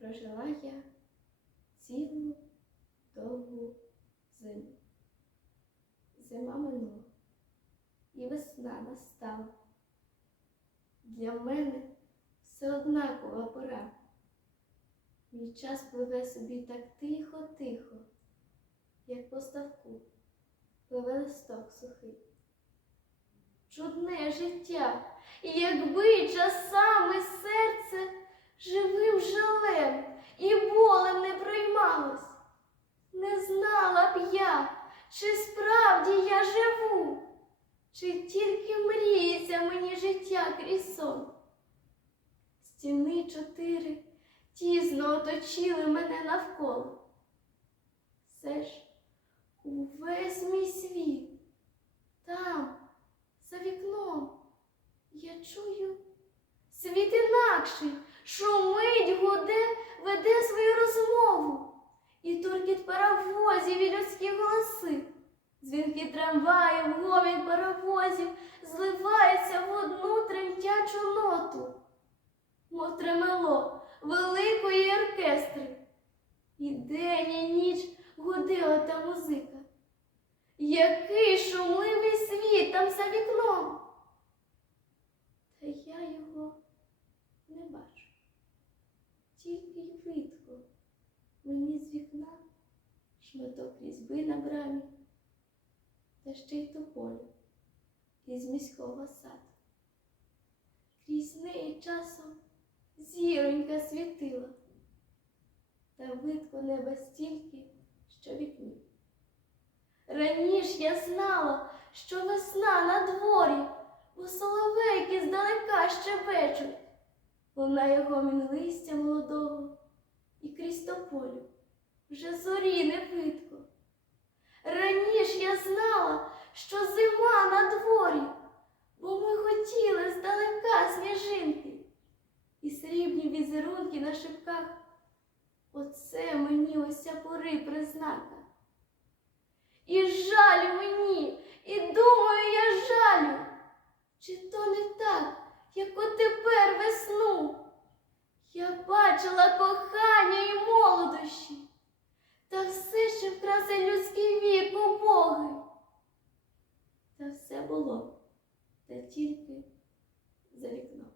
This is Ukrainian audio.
прожила я цілу довгу зиму. Зима минула, і весна настала. Для мене все однакова пора. Мій час пливе собі так тихо-тихо, як по ставку пливе листок сухий. Чудне життя, якби часами серце живим жалем і болем не проймалось, не знала б я, чи справді я живу, чи тільки мріється мені життя крізь сон. Стіни чотири тісно оточили мене навколо. Все ж увесь мій світ там, за вікном, я чую світ інакший, шумить, гуде, веде свою розмову. І туркіт паровозів і людські голоси, трамваїв, гомін паровозів зливаються в одну тремтячу ноту, мов тремело великої оркестри. І день, і ніч гудила та музика. Який шумливий світ там за вікном. Та я його не бачу. Тільки й видко мені з вікна шматок різьби на брамі, та ще й тополю із міського саду. Крізь неї часом зіронька світила, та видко неба стільки, що вікні. Раніш я знала, що весна на дворі, бо соловейки здалека щебечуть. Лунає гомін листя молодого, і крізь тополю вже зорі не видко. Раніш я знала, що зима на дворі, бо ми хотіли здалека сніжинки і срібні візерунки на шипках. Оце мені ося пори признака. І жаль мені, і думаю, я жалю, чи то не так, як от тепер весну. Я бачила кохання Та все було, та тільки за вікном.